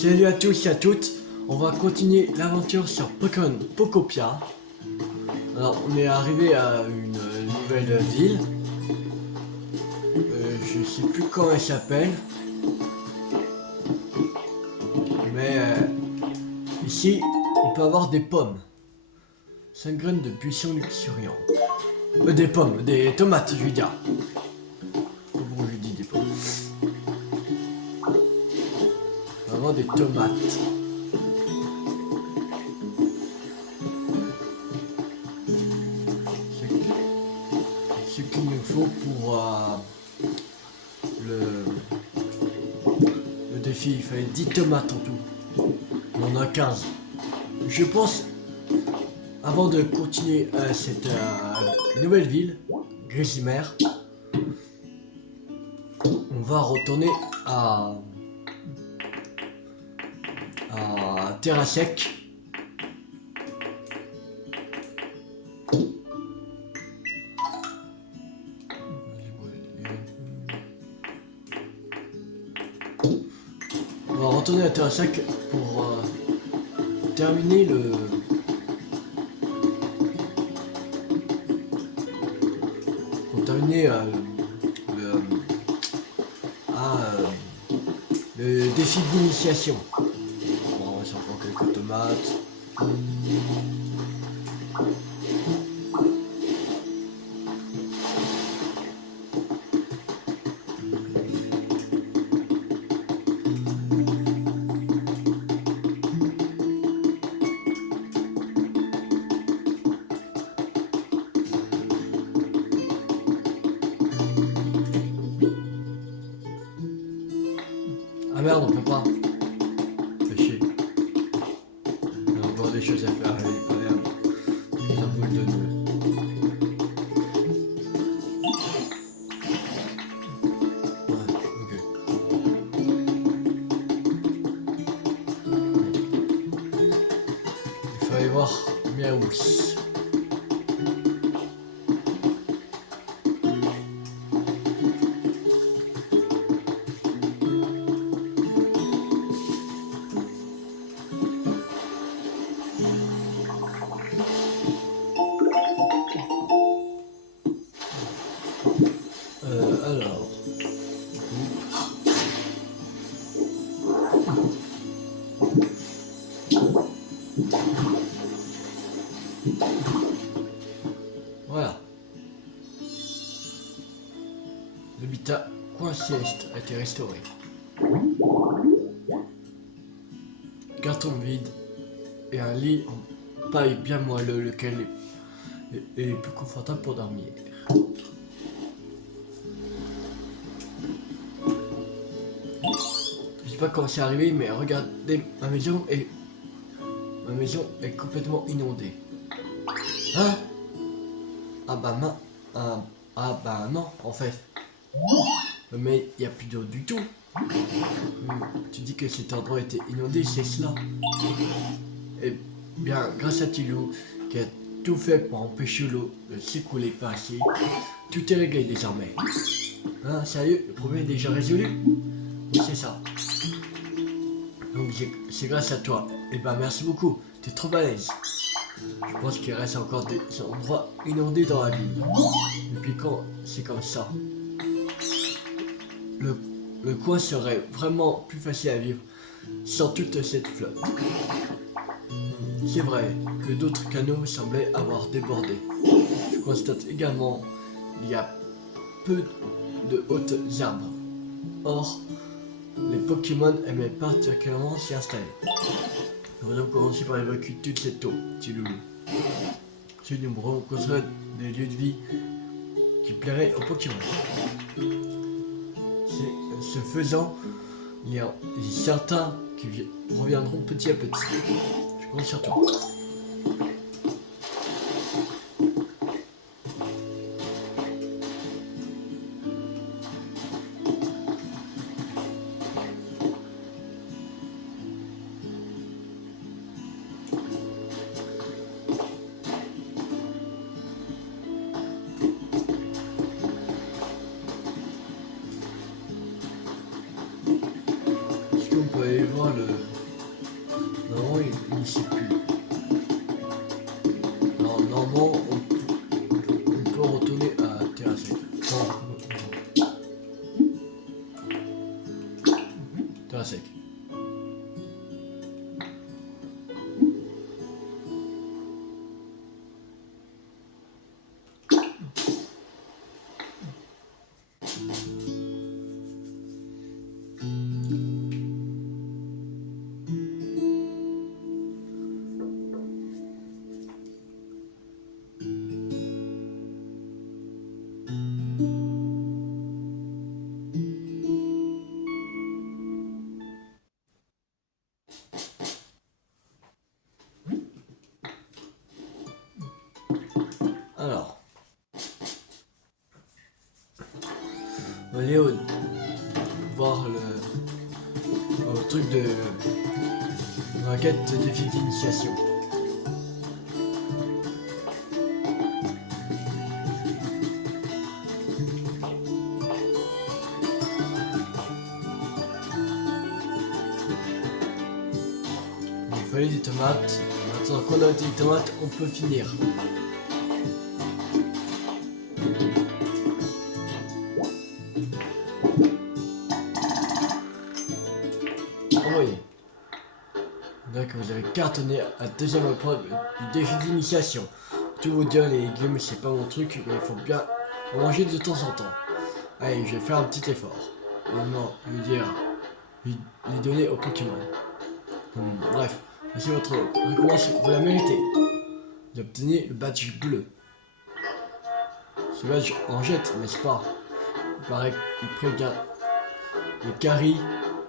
Salut à tous et à toutes, on va continuer l'aventure sur Pokémon Pokopia. Alors on est arrivé à une nouvelle ville. Je sais plus comment elle s'appelle. Mais ici on peut avoir des pommes. 5 graines de buisson luxuriant. Des pommes, des tomates je veux dire. Bon je dis des pommes. On va avoir des tomates. Ce qu'il nous faut pour le défi, il fallait 10 tomates en tout. On en a 15. Je pense, avant de continuer cette nouvelle ville, Grislymer, on va retourner à Terrasec. On va retourner à Terrasec pour terminer le défi d'initiation. Bon, c'est encore quelques tomates. Ah merde, on peut pas. Fait chier. On a encore des choses à faire. Allez, quand même. Un boule de nœud. Ouais, ok. Il fallait voir Miaous. Alors. Voilà. L'habitat coincé a été restauré. Carton vide et un lit en paille bien moelleux, lequel est plus confortable pour dormir. Je sais pas comment c'est arrivé, mais regardez, ma maison est complètement inondée. Hein? Ah bah non, en fait. Mais il n'y a plus d'eau du tout. Tu dis que cet endroit était inondé, c'est cela. Eh bien, grâce à Tilou, qui a tout fait pour empêcher l'eau de s'écouler par ici, tout est réglé désormais. Hein, sérieux, le problème est déjà résolu? Oui, c'est ça. Donc c'est grâce à toi. Eh ben merci beaucoup, t'es trop balèze. Je pense qu'il reste encore des endroits inondés dans la ville. Depuis quand c'est comme ça? Le coin serait vraiment plus facile à vivre sans toute cette flotte. C'est vrai que d'autres canaux semblaient avoir débordé. Je constate également qu'il y a peu de hautes arbres. Or, les Pokémon aimaient particulièrement s'y installer. Nous allons commencer par évacuer toute cette eau, petit loulou. Ensuite, nous pourrons construire des lieux de vie qui plairaient aux Pokémon. Ce faisant, il y a certains qui reviendront petit à petit. Je compte sur toi. on peut aller voir le... Non, il ne sait plus. Non, normalement, on peut retourner à terre sec. Non, terre sec. Alors, Léo, voir le truc de la quête de défi d'initiation. Il fallait des tomates. Maintenant qu'on a des tomates, on peut finir. Envoyé. Donc vous avez cartonné la deuxième épreuve du défi d'initiation. Tout vous dire, les légumes, c'est pas mon truc, mais il faut bien en manger de temps en temps. Allez, je vais faire un petit effort. Non, je veux dire, les donner au Pokémon. Bref, voici votre récompense, vous la méritez. Vous obtenez le badge bleu. Ce badge en jette, n'est-ce pas? Il paraît qu'il prévient les caries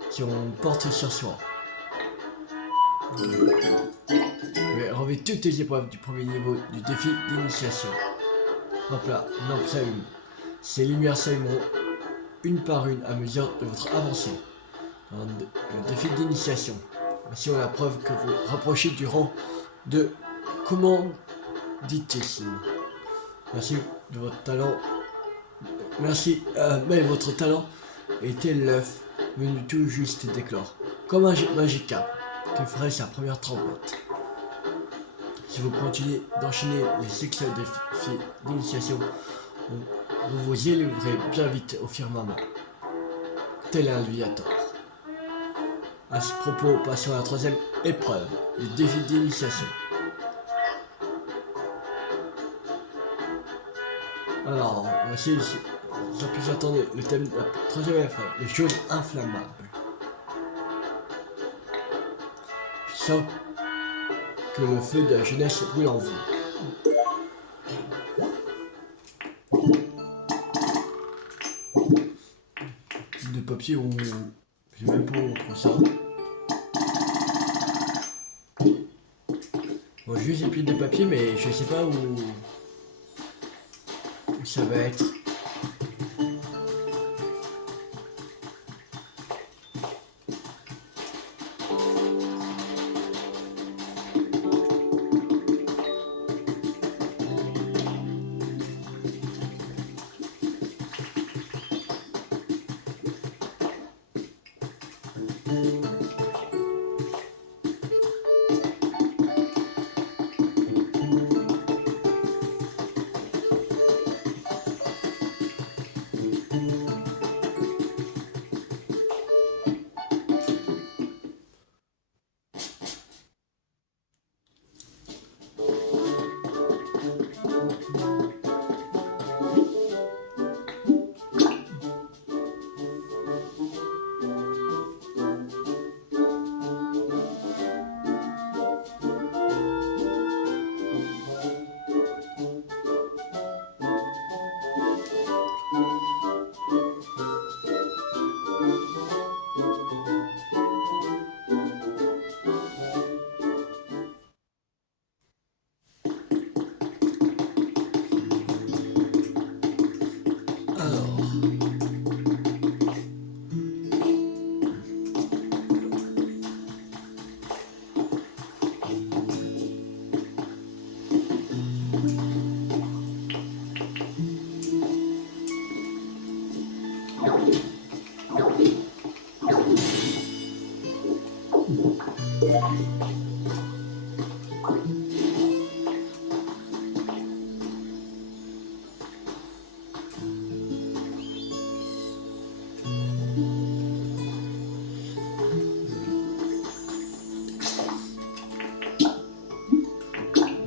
qui ont porte sur soi. Je vais relever toutes les épreuves du premier niveau du défi d'initiation. Hop là, une lampe s'allume. Ces lumières s'allumeront une par une à mesure de votre avancée dans le défi d'initiation. Voici la preuve que vous rapprochez du rang de commanditissime. Merci de votre talent. Merci, mais votre talent était l'œuf venu tout juste d'éclore, comme un Magikarp qui ferait sa première trempette. Si vous continuez d'enchaîner les sections de défis d'initiation, vous vous élèverez bien vite au firmament. Tel un Alviator. À ce propos, passons à la troisième épreuve du défi d'initiation. Alors, voici sans plus attendre le thème de la troisième épreuve, les choses inflammables. Je sens que le feu de la jeunesse brûle en vous. De papier, je sais même pas où on trouve ça. Bon, juste des piles de papier, mais je sais pas où ça va être.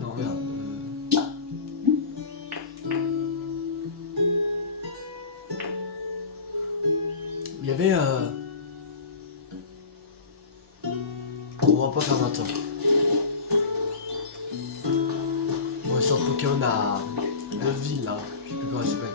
Non, merde. Il y avait... On va pas faire maintenant. On sort Pokémon à notre ville là. Je sais plus comment elle s'appelle.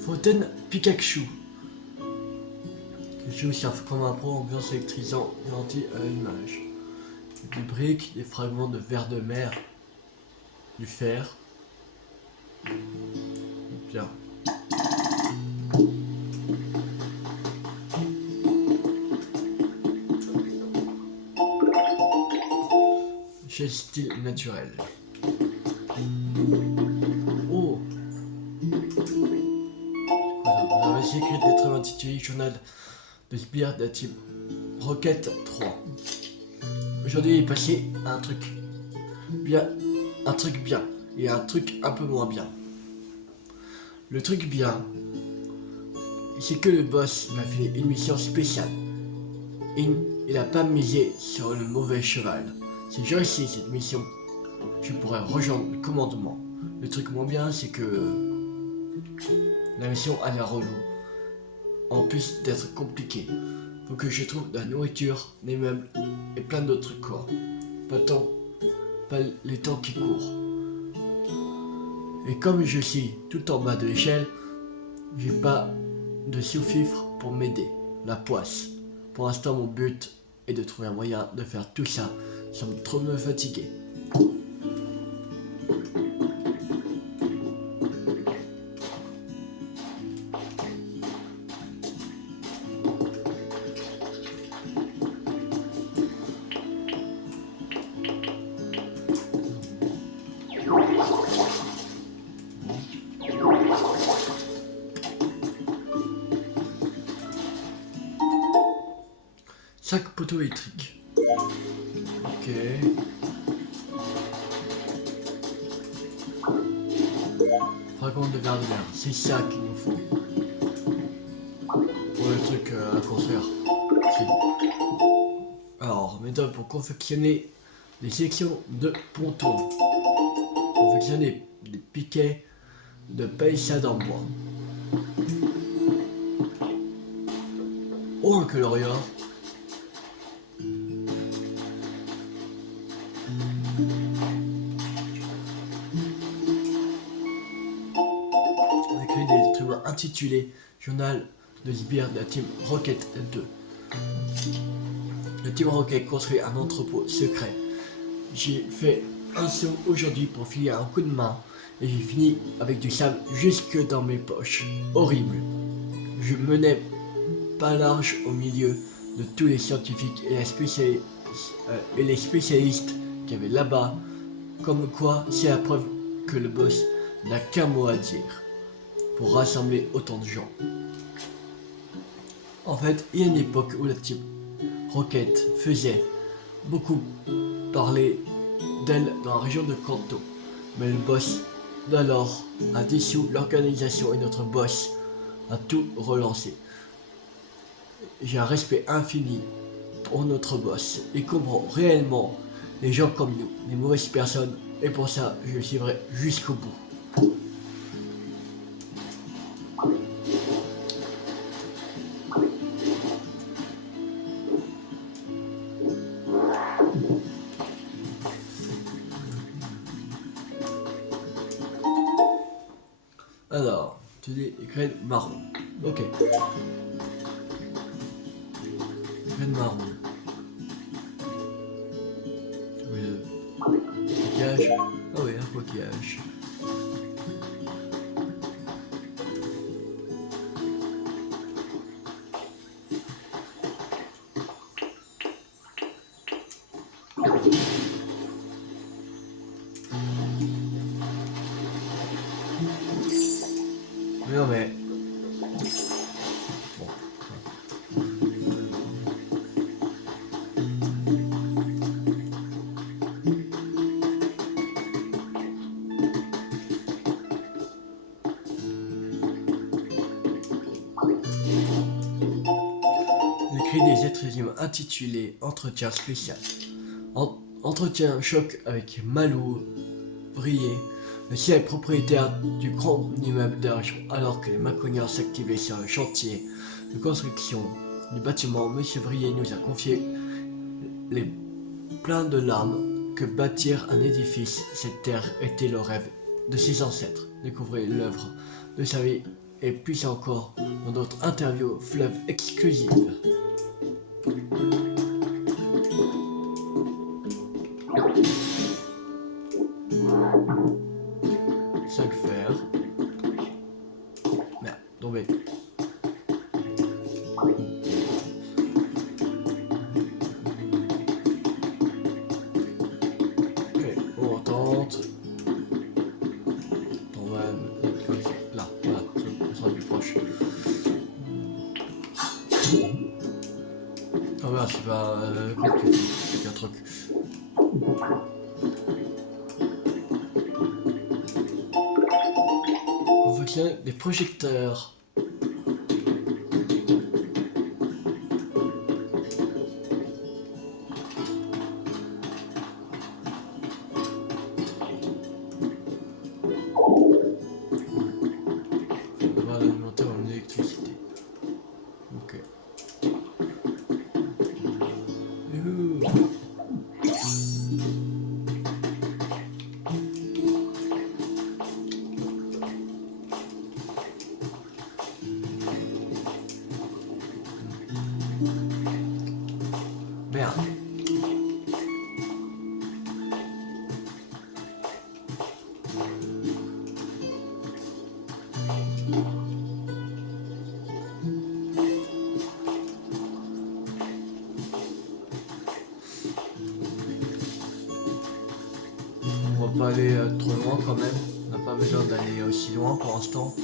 Fontaine Pikachu. Le jeu servent comme un pro, ambiance électrisant et anti à l'image. Des briques, des fragments de verre de mer, du fer. Bien. Chez style naturel. Oh! Voilà, la récit écrite des travaux intitulé Journal de Sbire de la team Rocket 3. Aujourd'hui, il est passé un truc bien et un truc un peu moins bien. Le truc bien, c'est que le boss m'a fait une mission spéciale. Il a pas misé sur le mauvais cheval. Si j'ai réussi cette mission, je pourrais rejoindre le commandement. Le truc moins bien, c'est que la mission a l'air relou. En plus d'être compliquée, faut que je trouve de la nourriture, des meubles et plein d'autres trucs quoi. Pas les temps qui courent. Et comme je suis tout en bas de l'échelle, j'ai pas de sous-fifre pour m'aider, la poisse. Pour l'instant, mon but est de trouver un moyen de faire tout ça sans trop me fatiguer. Sac poteau électrique. Ok. Fragment de verre de mer. C'est ça qu'il nous faut. Pour le truc à construire. Si. Alors, méthode pour confectionner des sections de ponton. Confectionner des piquets de palissade en bois. Oh, un colorieur. Intitulé Journal de Sbire de la Team Rocket 2. Le Team Rocket construit un entrepôt secret. J'ai fait un saut aujourd'hui pour filer un coup de main et j'ai fini avec du sable jusque dans mes poches. Horrible. Je menais pas large au milieu de tous les scientifiques et les spécialistes qu'il y avait là-bas. Comme quoi, c'est la preuve que le boss n'a qu'un mot à dire pour rassembler autant de gens. En fait, il y a une époque où la team Rocket faisait beaucoup parler d'elle dans la région de Kanto. Mais le boss d'alors a dissous l'organisation et notre boss a tout relancé. J'ai un respect infini pour notre boss. Il comprend réellement les gens comme nous, les mauvaises personnes, et pour ça, je le suivrai jusqu'au bout. des graines marron. Ok. Graines marron. Coquillage. Ah oui, un coquillage. Mais non mais... Bon. L'écrit des êtres humains intitulé Entretien spécial. Entretien choc avec Malou Brié. Le ciel est propriétaire du grand immeuble de la région. Alors que les Maconiens s'activaient sur le chantier de construction du bâtiment, Monsieur Brié nous a confié les pleins de larmes que bâtir un édifice, cette terre était le rêve de ses ancêtres. Découvrez l'œuvre de sa vie et plus encore dans d'autres interviews fleuve exclusives. Cinq fers. Merde, tombé. Ok, on tente. On va là, voilà, on sera plus proche. Oh merde, c'est pas compliqué, c'est un truc. On fonctionne des projecteurs. On va alimenter en électricité. Ok. Youhou. Merde. On va pas aller trop loin quand même. On n'a pas besoin d'aller aussi loin pour l'instant.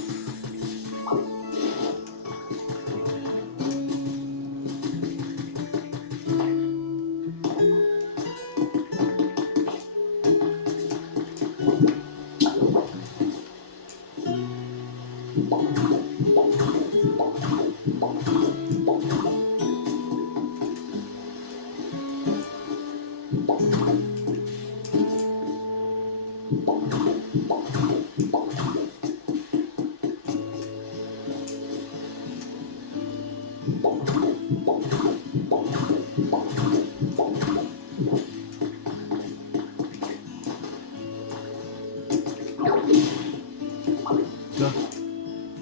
La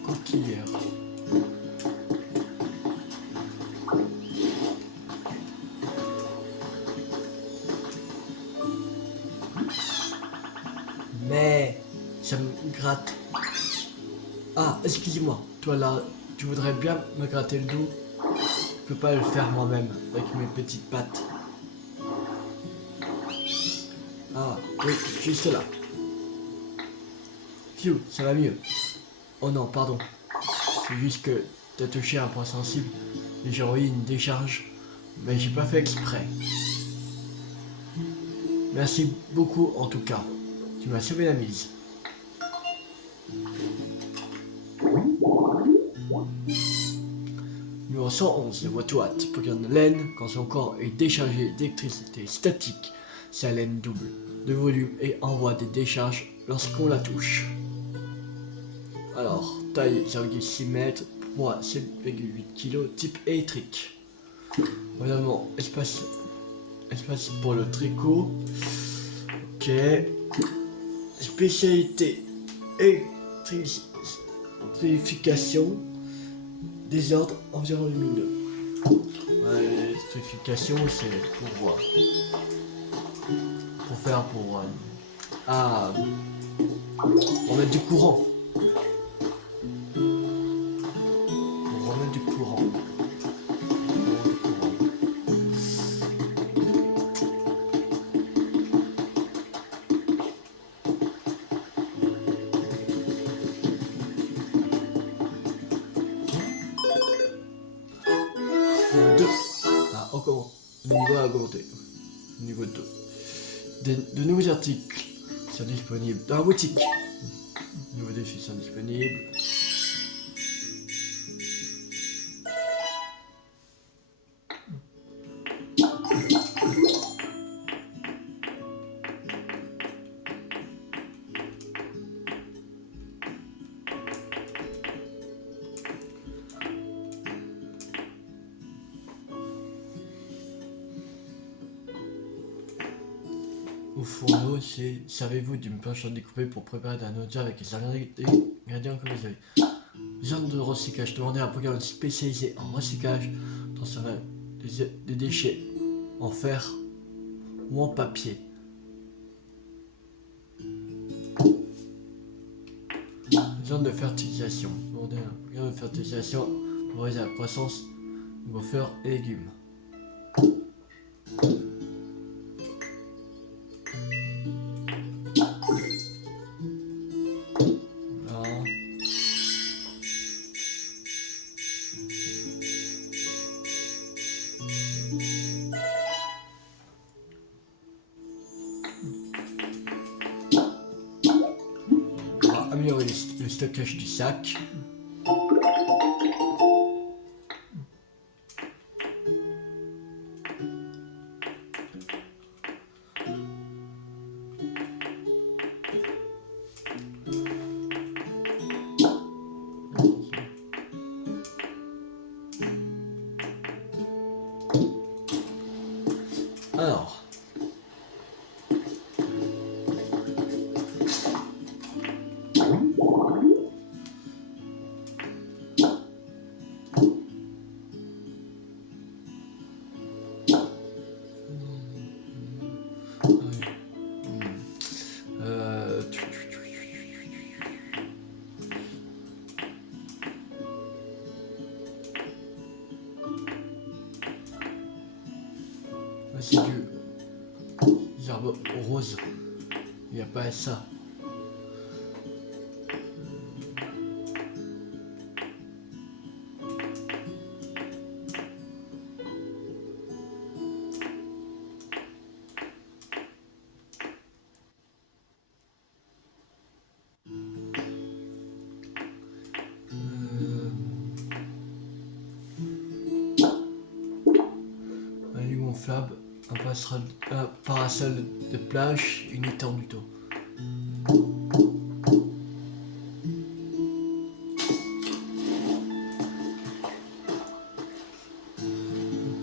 coquillère. Mais ça me gratte. Ah, excusez-moi, toi là, tu voudrais bien me gratter le dos? Je peux pas le faire moi-même avec mes petites pattes. Ah, oui, juste là. Phew, ça va mieux. Oh non, pardon. C'est juste que t'as touché un point sensible et j'ai envoyé une décharge, mais j'ai pas fait exprès. Merci beaucoup en tout cas. Tu m'as sauvé la mise. Numéro 111, le Watwatt procure de laine quand son corps est déchargé d'électricité statique. Sa laine double de volume et envoie des décharges lorsqu'on la touche. Alors, taille 0,6 m, poids 7,8 kg, type électrique. Évidemment, espace pour le tricot. Ok. Spécialité électricité. Stréification, désordre environ lumineux. Ouais, stréification, c'est pour faire pour mettre du courant. Pour remettre du courant. Niveau 2. Ah, encore. Le niveau a augmenté. Niveau 2. De nouveaux articles sont disponibles dans la boutique. Nouveaux défis sont disponibles. Au fourneau, c'est servez-vous d'une planche à découper pour préparer un nourriture avec les ingrédients que vous avez. Zone de recyclage. Demandez à un programme spécialisé en recyclage, transformer des déchets en fer ou en papier. Zone de fertilisation. Demandez à un programme de fertilisation pour favoriser la croissance de vos fleurs et légumes. Améliorer le stockage du sac. Alors. C'est du herbe rose. Il n'y a pas ça. Un lit gonflable, un parasol de plage, une étendue d'eau.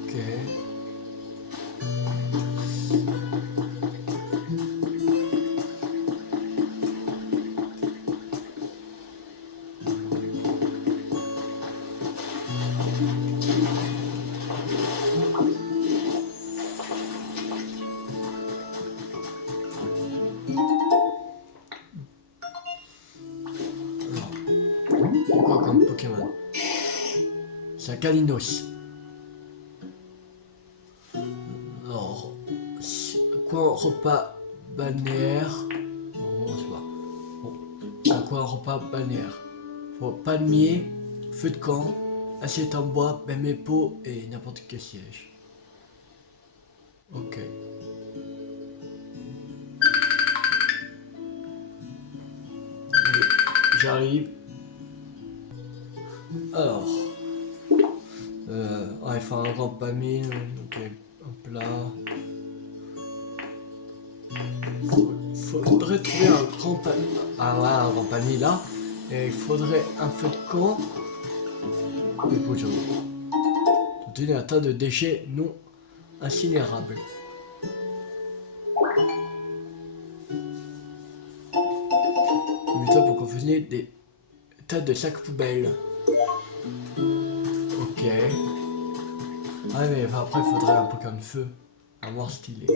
Ok. C'est quoi comme Pokémon? C'est un Kalinos. Alors, quoi un repas balnéaire? Non, je sais pas. Bon, c'est quoi un repas balnéaire? Faut palmier, feu de camp, assiette en bois, même épaule et n'importe quel siège. Ok. J'arrive. Alors. Il faut un grand palmier, ok, un plat. Faudrait trouver un grand palmier. Ah ouais, un grand palmier là. Et il faudrait un feu de camp. Et pour donner un tas de déchets non incinérables. Mais ça pour confiner des tas de sacs poubelles. Ok. Ah mais enfin, après il faudrait un Pokémon de feu. À voir stylé.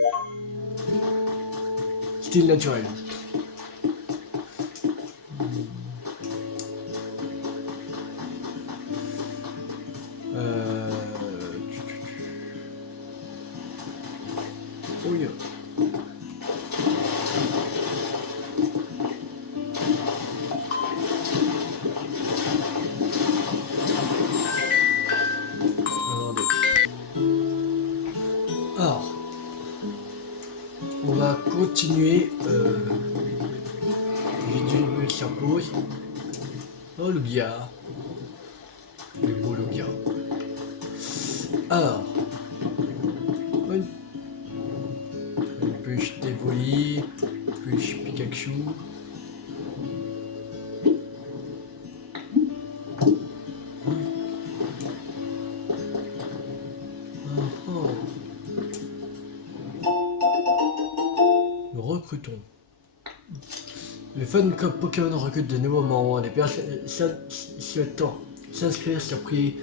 Style naturel. Euh... Oh yeah. Attendez. Alors, on va continuer. J'ai dû me mettre sur pause. Oh le Lugia. Le beau Lugia. Alors, une pêche d'Evoli, pêche Pikachu. Nous recrutons. Les fans comme Pokémon recrutent de nouveaux membres. Les personnes souhaitant s'inscrire sont priées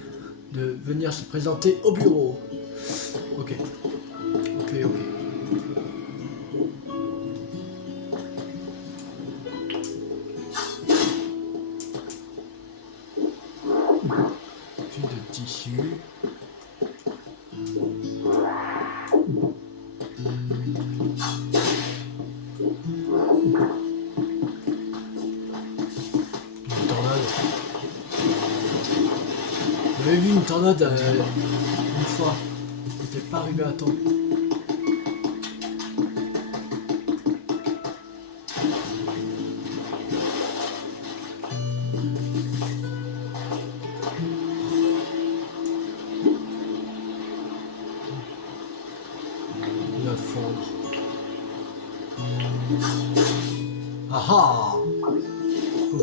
de venir se présenter au bureau. Ok. Ok, ok. Plus de tissu. Une tornade. J'avais vu une tornade une fois. J'étais pas arrivé à temps. La fondre. Ah ah! Oh.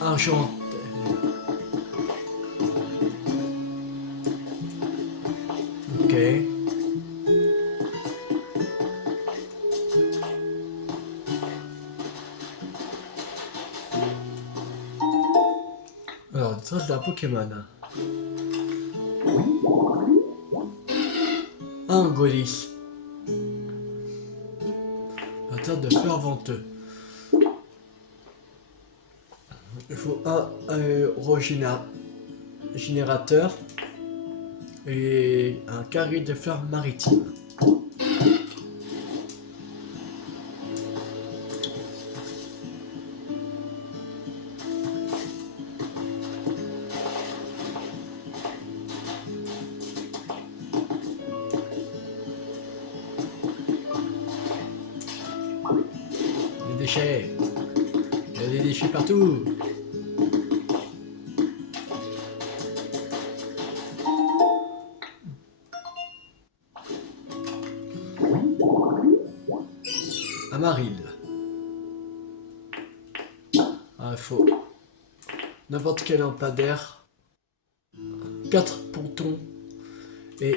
Enchanté. Ok. Alors, ça c'est un Pokémon. Un Golis. Un tas de fleurs venteux. Il faut un aérogénérateur et un carré de fleurs maritimes. Des déchets. Il y a des déchets partout. Amaril. Ah, il faut n'importe quel lampadaire, 4 pontons et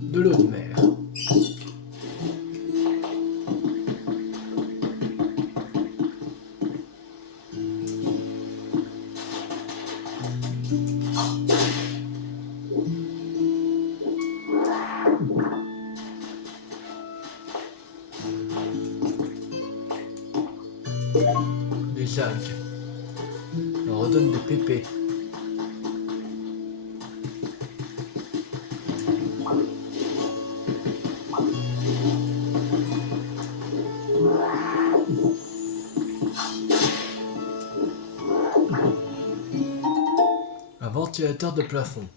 de l'eau de mer. Des algues. On redonne des pépés. Un ventilateur de plafond.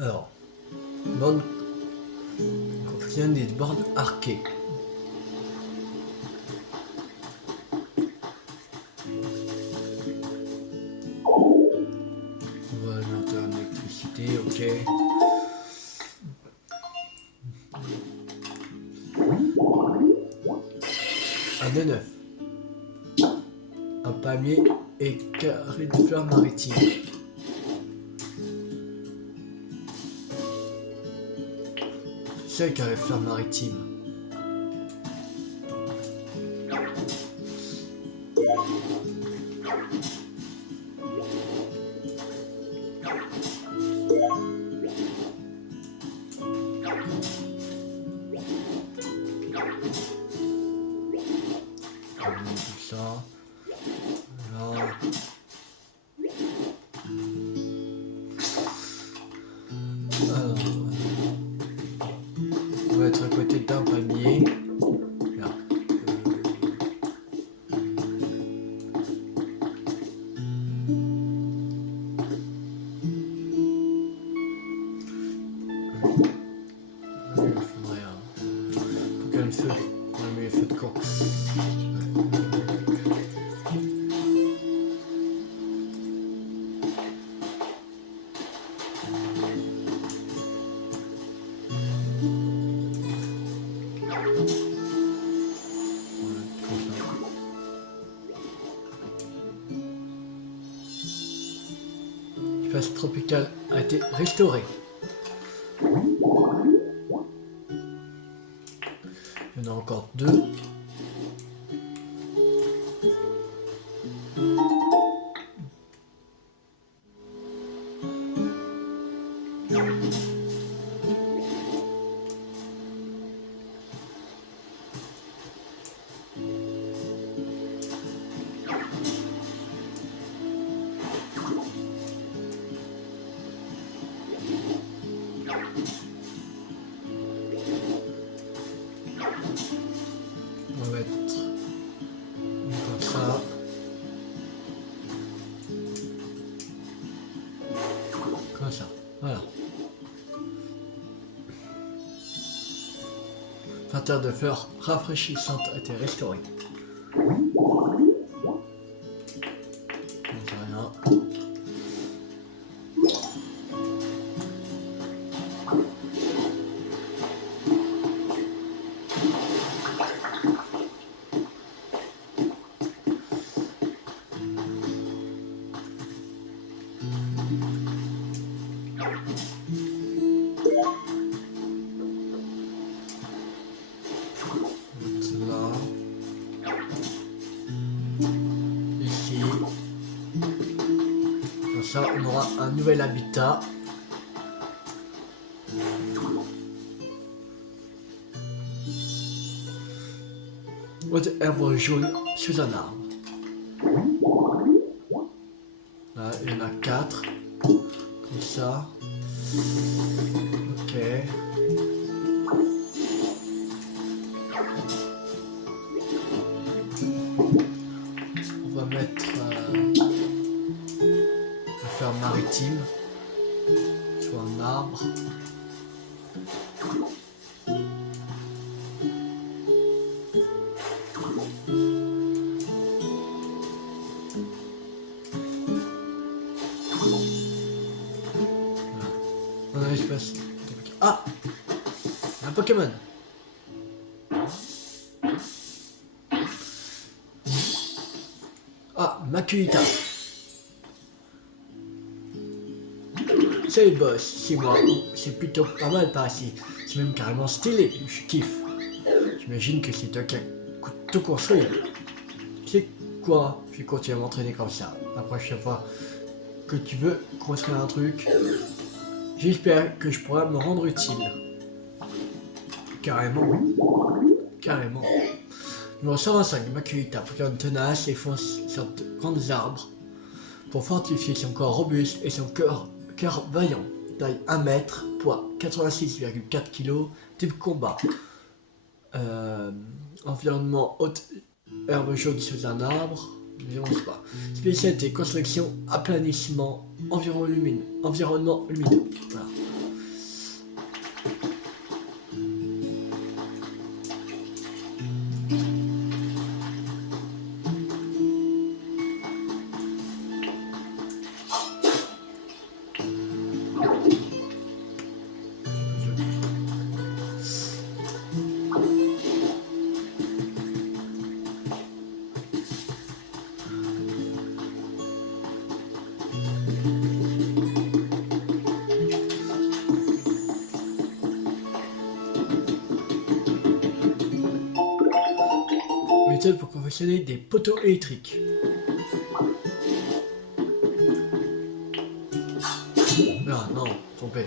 Alors, borne contient des bornes arquées. On va mettre en électricité, ok. Un de neuf. Un palmier et carré de fleurs maritimes. C'est carré de fleurs maritimes. Ça. Là. Alors, on va être à côté d'un palmier. Là. Il faudrait faut qu'il y ait le feu. On a mis le feu de camp. L'espace tropical a été restauré. Il y en a encore deux. On va mettre comme ça. Comme ça. Voilà. Planteur de fleurs rafraîchissantes a été restauré. Rien. Là. Ici. Comme ça, on aura un nouvel habitat. Autre herbe jaune sous un arbre. Là, il y en a 4. Comme ça. Ok. On va mettre le fer maritime sur un arbre. On a l'espace. Ah! Un Pokémon! Ah, Makuhita! Salut boss, c'est moi. C'est plutôt pas mal par ici. C'est même carrément stylé, je kiffe. J'imagine que c'est toi qui as tout construit. C'est quoi? Je vais continuer à m'entraîner comme ça. La prochaine fois que tu veux construire un truc, j'espère que je pourrai me rendre utile. Carrément. Carrément. Numéro 125, Makuhita, Pokémon tenace et fonce sur de grands arbres pour fortifier son corps robuste et son cœur vaillant. Taille 1 mètre, poids 86,4 kg, type combat. Environnement haute, herbe jaune sous un arbre, pas. Spécialité construction, aplanissement, environnement lumineux. Voilà. méthode pour confectionner des poteaux électriques. Ah non, trompé.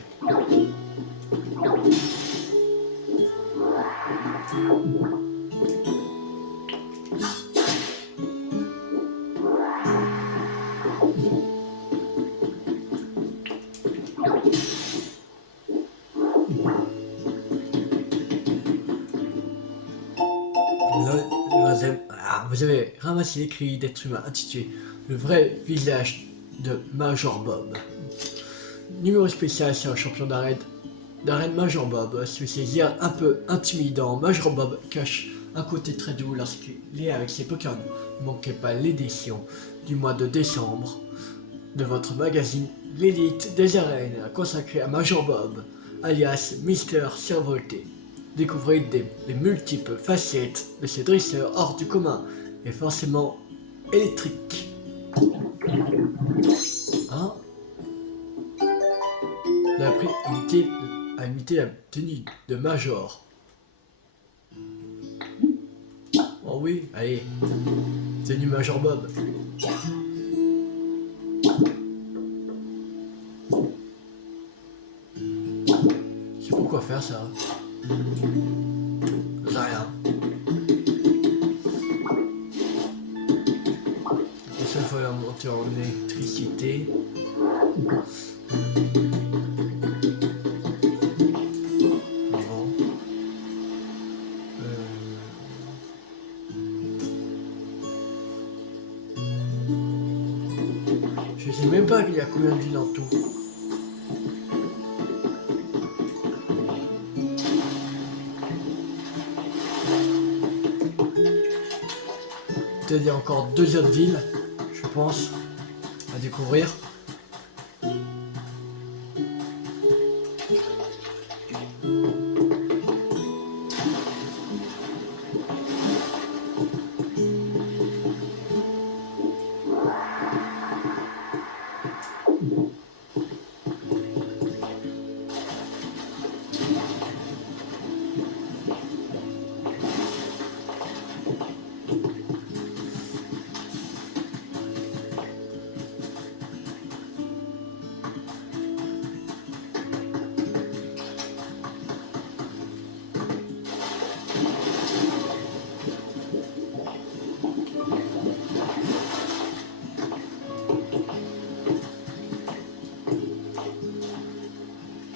Vous avez ramassé l'écrit d'être humain intitulé Le vrai visage de Major Bob. Numéro spécial, c'est un champion d'arène Major Bob. Sous ses airs un peu intimidants, Major Bob cache un côté très doux lorsqu'il est avec ses Pokémon. Ne manquez pas l'édition du mois de décembre de votre magazine L'élite des arènes, consacré à Major Bob, alias Mister Survolté. Découvrez les multiples facettes de ces dresseurs hors du commun et forcément électriques. Hein? On a appris à imiter la tenue de Major. Oh oui, allez, tenue Major Bob. Je sais pas quoi faire ça. C'est rien. La seule fois la monter en électricité. Bon. Je sais même pas il y a combien de villes en tout. Il y a encore 2 autres villes, je pense, à découvrir.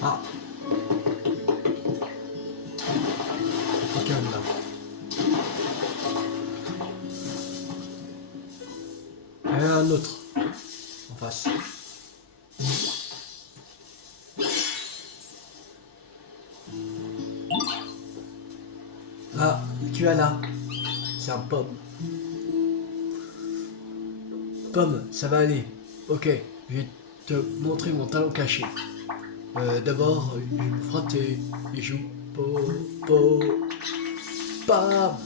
Ah. Calme là. Et un autre. En face. Ah, tu as là. C'est un pomme. Pomme, ça va aller. Ok, je vais te montrer mon talent caché. D'abord, je frotter, et joue, bam.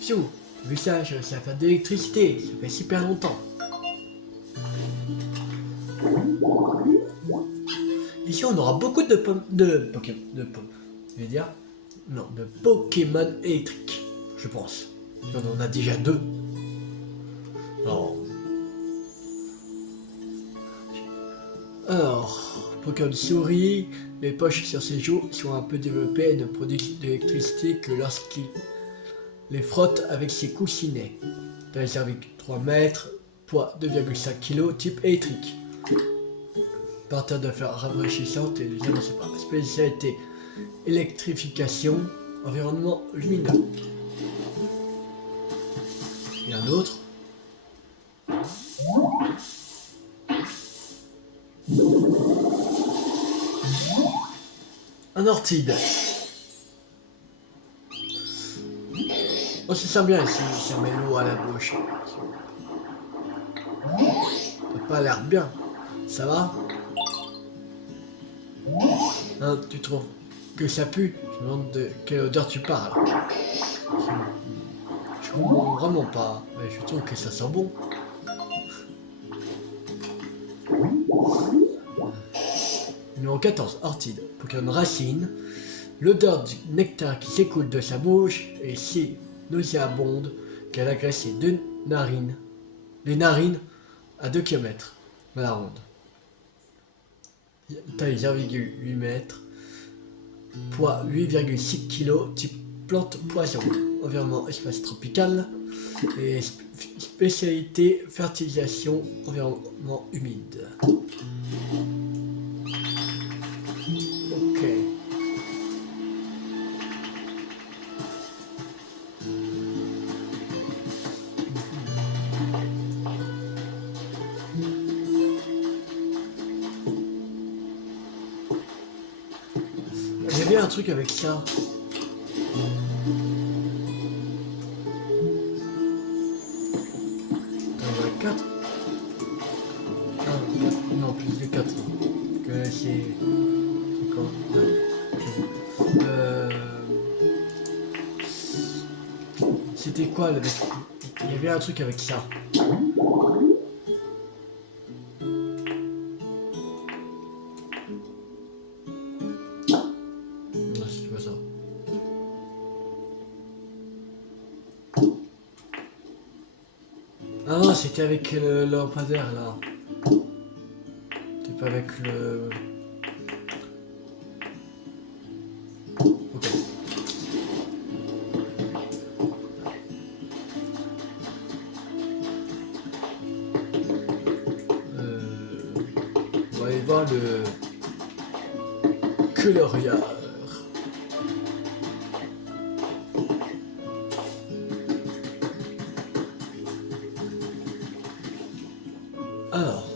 Pfiou, le visage, ça fait de l'électricité, ça fait super longtemps. Ici, on aura beaucoup de pommes, de pommes, je vais dire, non, de Pokémon électriques, je pense. On en a déjà 2. Alors, Pokémon souris, les poches sur ses joues sont un peu développées et ne produisent d'électricité que lorsqu'il les frotte avec ses coussinets. Taille avec 3 mètres, poids 2,5 kg, type électrique. Partir de fer rafraîchissante et je ne sais pas. Spécialité électrification, environnement lumineux. Et un autre. Un ortide. On se sent bien ici, ça met l'eau à la bouche. Ça n'a pas l'air bien. Ça va? Hein, tu trouves que ça pue? Je me demande de quelle odeur tu parles. Je comprends vraiment pas, mais je trouve que ça sent bon. Numéro 14, ortide. Pokémon racine. L'odeur du nectar qui s'écoule de sa bouche est si nauséabonde qu'elle agresse ses deux narines. Les narines à 2 km à la ronde. Taille 0,8 m. Poids 8,6 kg. Type plante poison. Environnement espace tropical. Et spécialité fertilisation environnement humide. Ok. J'ai bien un truc avec ça. Non, plus de 4. Que c'est. Encore. C'était quoi le mec? Il y avait un truc avec ça. Non, c'est pas ça. Ah non, c'était avec le lampadaire là. C'était pas avec le. Ok. On va aller voir le colorieur. Alors.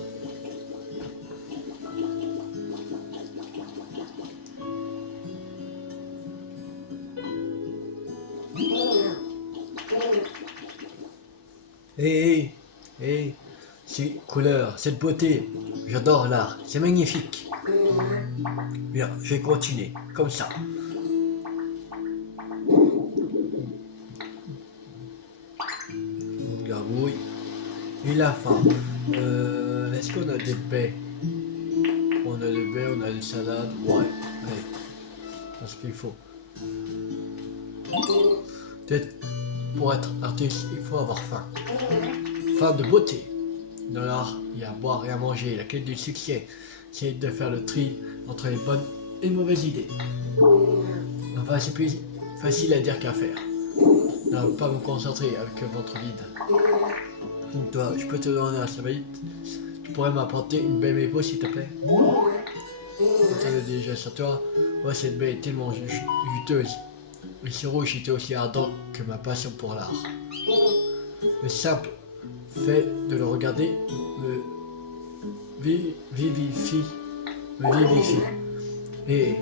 Hé, ces couleurs, cette beauté, j'adore l'art, c'est magnifique. Bien, je vais continuer, comme ça. On garbouille. Et la fin. Est-ce qu'on a des baies? On a des baies, on a des salades. Ouais. C'est ce qu'il faut. Peut-être pour être artiste, il faut avoir faim. Faim de beauté. Dans l'art, il y a à boire et à manger. La clé du succès, c'est de faire le tri entre les bonnes et les mauvaises idées. Enfin, c'est plus facile à dire qu'à faire. Ne pas me concentrer avec le ventre vide. Donc toi, je peux te demander un service. Tu pourrais m'apporter une baie mépo s'il te plaît? Je te le dis déjà sur toi. Moi, cette baie est tellement juteuse. Le sirop était aussi ardent que ma passion pour l'art. Le simple fait de le regarder me vivifie. Et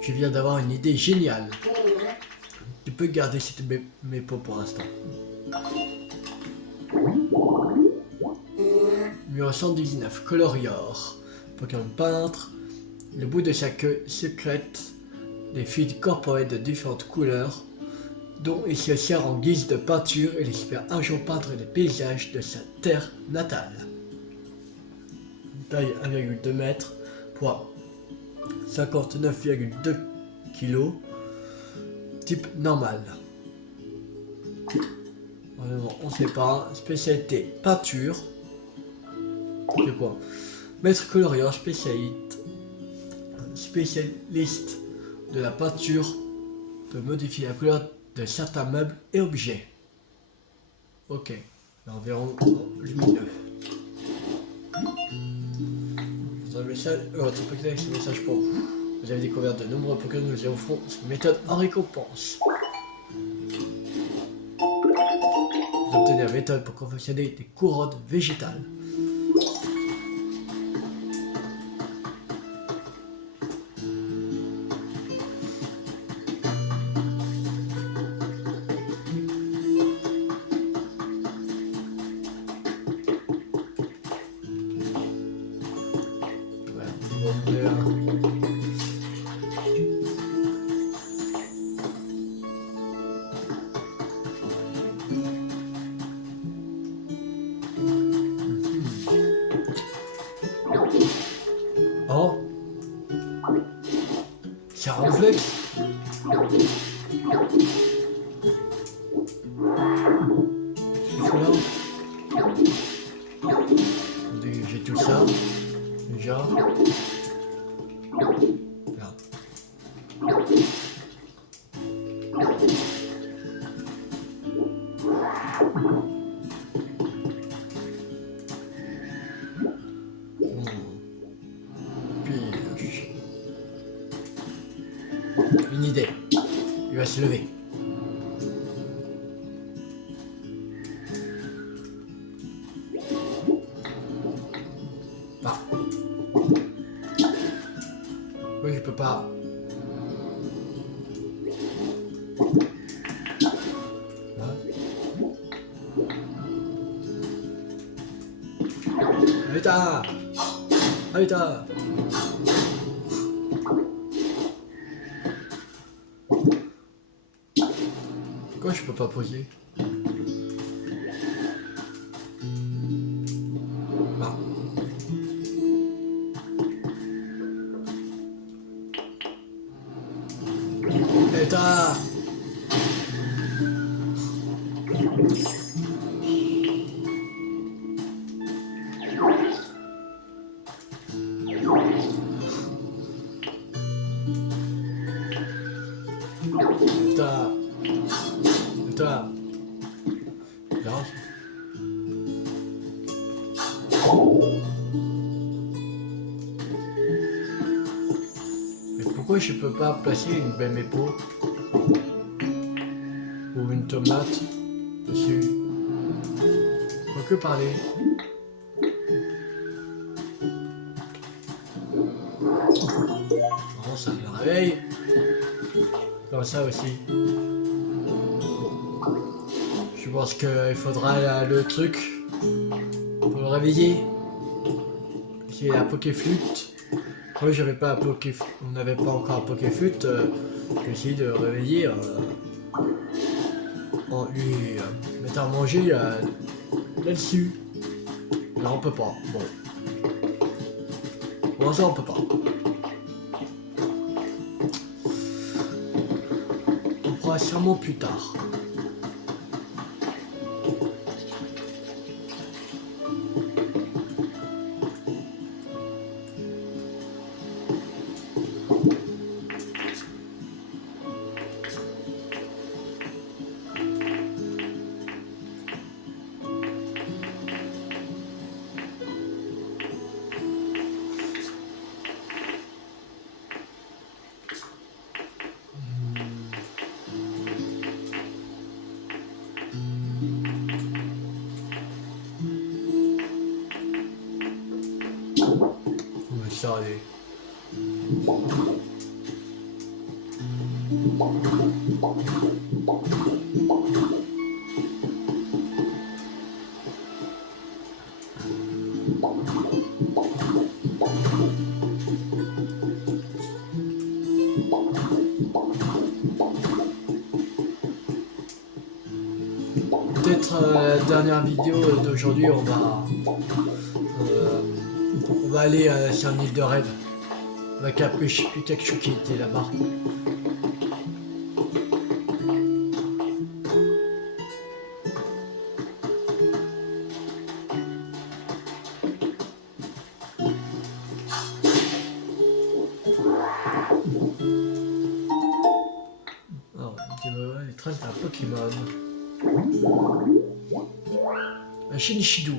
je viens d'avoir une idée géniale. Tu peux garder cette mépo pour l'instant. Numéro 119, Colorior. Pokémon peintre. Le bout de sa queue secrète des fluides corporels de différentes couleurs dont il se sert en guise de peinture et il espère un jour peindre les paysages de sa terre natale. Taille 1,2 m, poids 59,2 kg, type normal. On ne sait pas. Spécialité peinture. C'est quoi? Maître colorieur spécialiste de la peinture peut modifier la couleur de certains meubles et objets. Ok. Environ lumineux. Dans un message, votre Pokémon avec ce message pour vous. Vous avez découvert de nombreux Pokémon, nous vous offrons cette méthode en récompense. Vous obtenez la méthode pour confectionner des couronnes végétales. Oh, ça reflète. fait tout ça. Déjà. Regarde. Puis, une idée. Il va se lever. Ah. Oui, je peux pas. Alita! Alita! Pourquoi je peux pas poser? Ah. Alita! Alita! Alita! Regarde. Mais pourquoi je peux pas placer une belle épaule ou une tomate dessus? Faut que parler. Non, ça me réveille. Comme ça aussi. Bon. Je pense qu'il faudra le truc pour le réveiller. C'est la Pokéflûte. Moi j'avais pas un on n'avait pas encore un Pokéflûte. J'ai essayé de le réveiller en lui mettant à manger là-dessus. Là on peut pas. Bon. Bon ça on peut pas. On pourra sûrement plus tard. Ça allez. Peut-être la dernière vidéo d'aujourd'hui, on va aller sur une île de rêve avec un Pikachu qui était là-bas. Alors, il trace d'un Pokémon. Un Shinichidou.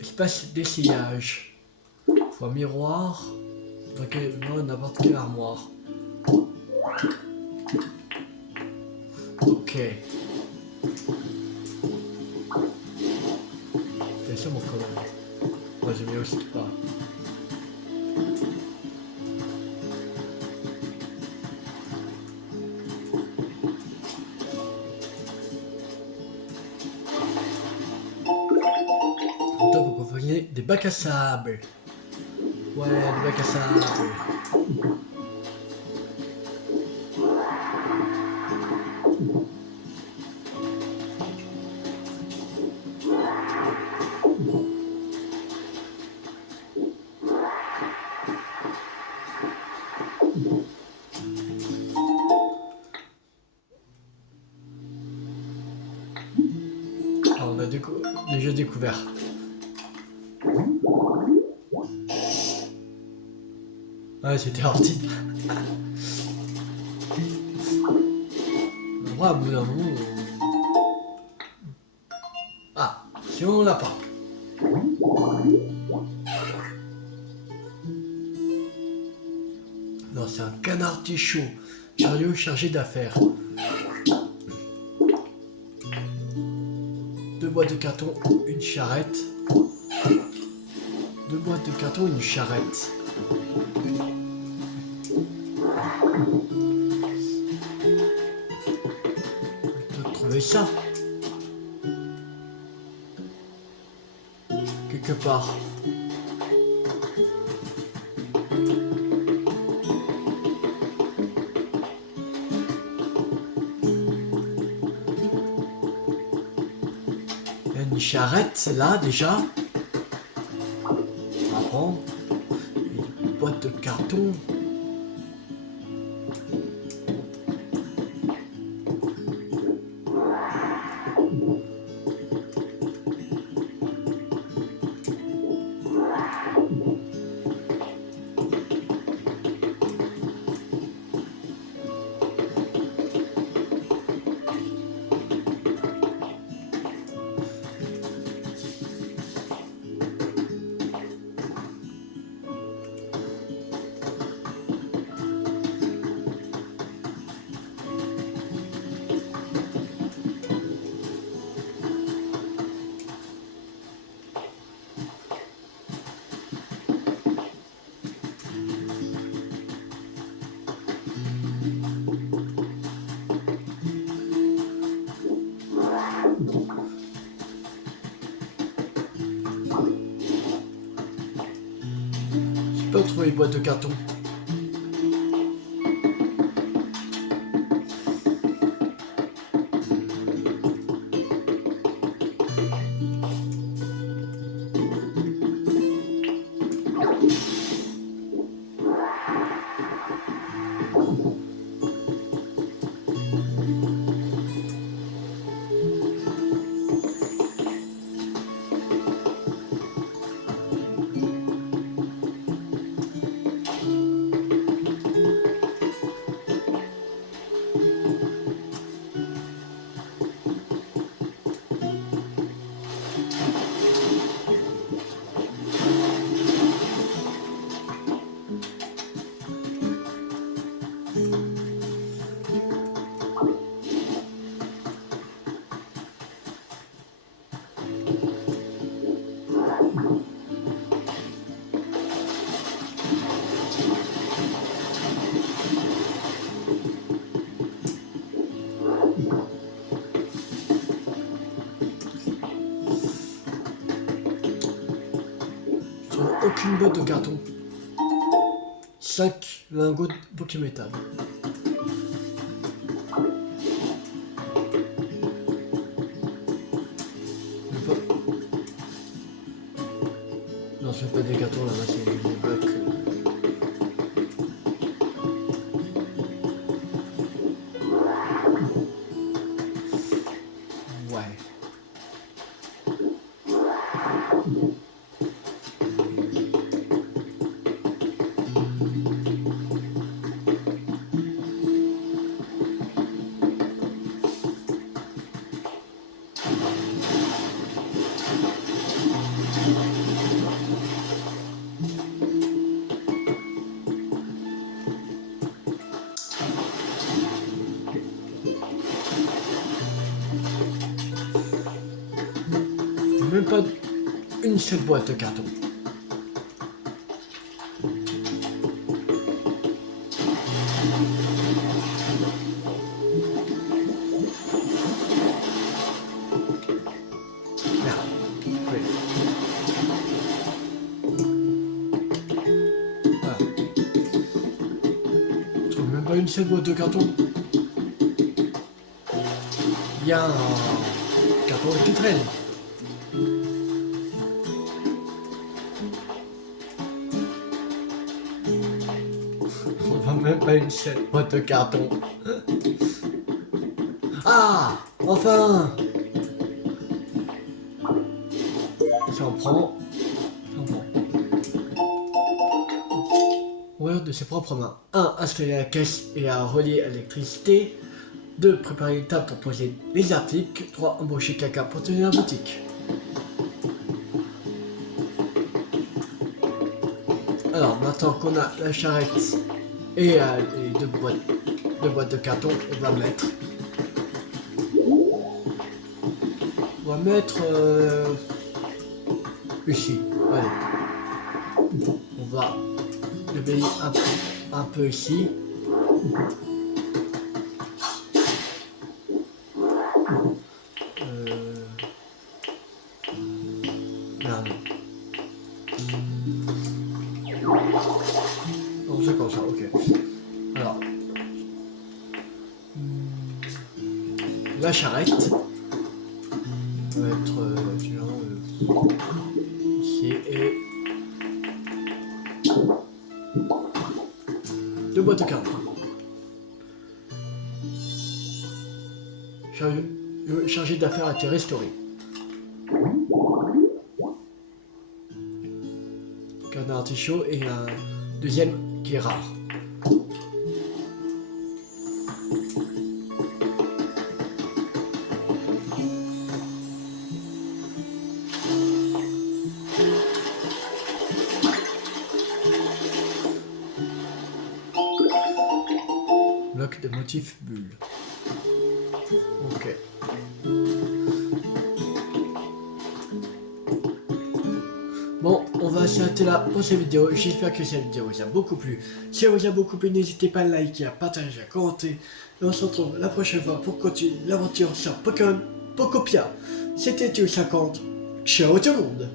Espace d'essayage. Fois miroir. Non, n'importe quelle armoire. Ok. C'est ça mon commande. Moi j'aime bien aussi pas. Top pour accompagner des bacs à sable. Ouais, des bacs à sable. Ah, on a déjà découvert. Ouais, c'était ordi. Ouais, au bout d'un moment. Ah, si on l'a pas. Non, c'est un canard tichou. Chariot chargé d'affaires. 2 boîtes de carton, une charrette. 2 boîtes de carton, une charrette. On peut trouver ça. Quelque part. Il y a une charrette là déjà. On va prendre. Une boîte de carton. Je peux trouver une boîte de carton. Je trouve aucune boîte de carton. 5 lingots de Pokémétal. Non, c'est pas des cartons là-bas, c'est des blocs. Ouais. Même pas une seule boîte de carton. Merde. Oui. Voilà. Je trouve même pas une seule boîte de carton. Il y a un carton qui traîne. On voit même pas une seule boîte de carton. Ah, enfin. J'en prends. Horaire de de ses propres mains. 1. Installer la caisse et à relier à l'électricité. 2. Préparer une table pour poser les articles. 3. Embaucher quelqu'un pour tenir la boutique. Alors, maintenant qu'on a la charrette et les deux boîtes de carton, on va mettre... ici. Allez. On va le baigner un peu ici. Merde. Non, c'est comme ça, ok. Alors. La charrette va être ici et deux boîtes de carton. Chargé d'affaires a été restauré. Canard artichaut et un deuxième qui est rare. Bloc de motifs bulle. Ok. Bon, on va s'arrêter là pour cette vidéo. J'espère que cette vidéo vous a beaucoup plu. Si elle vous a beaucoup plu, n'hésitez pas à liker, à partager, à commenter. Et on se retrouve la prochaine fois pour continuer l'aventure sur Pokémon Pokopia. C'était Théo50. Ciao tout le monde!